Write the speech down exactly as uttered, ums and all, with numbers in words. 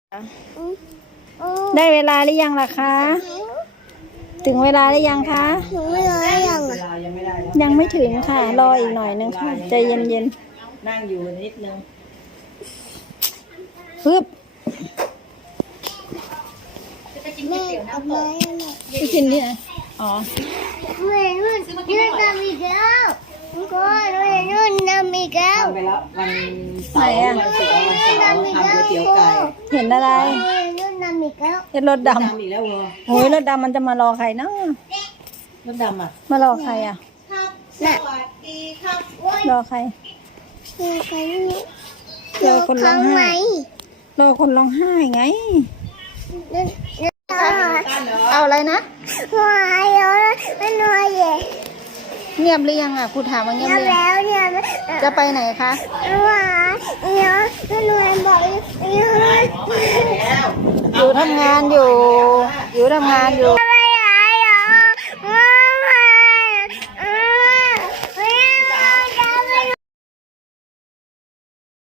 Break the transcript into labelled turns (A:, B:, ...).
A: ได้เวลาหรือยังล่ะคะ ถึงเวลาหรือยังคะ
B: ถึงเวลาหรือยังอ่ะ
A: ยังไม่ถึงค่ะ รออีกหน่อยนึงค่ะ ใจเย็น
C: นั่งอยู่นิดนึง
A: ๆปึ๊บ
B: แม่เอาไปอะไร
A: ไปกินที่ไหนอ๋อ
B: แม่นุ่นนุ่นทำอีกแล้วทุกคนแม่นุ่นทำอีกแล้ว
C: ทำไปแล้ววันเสาร์วันศุกร์วันเสาร์ทำก๋วยเตี๋ยวไก่
A: เห็นอะไร
B: แม่นุ่นทำอีกแล้ว
A: เห็นรถด
C: ทำอีกแล้ววัว
A: ำโอ้ยรถดำมันจะมารอใครเนาะ
C: รถดำอ่ะ
A: มารอใครอ่ะ
B: น่ะ
A: รอใคร
B: คือใครนี่
A: รอคนร้องไห้ รอคนร้องไห้ไง
B: นุ่นนุ่น
A: เอาอะไรนะ
B: วายแล้วไม่นอนเย่
A: เงียบหรือยังอ่ะครูถามว่าเงียบหรือยัง
B: แล้วเนี่ย
A: จะไปไหนคะ
B: วายเนี่ยนุ่นบอกเนี่ย
A: อยู่ทำงานอยู่ อยู่ทำงานอยู่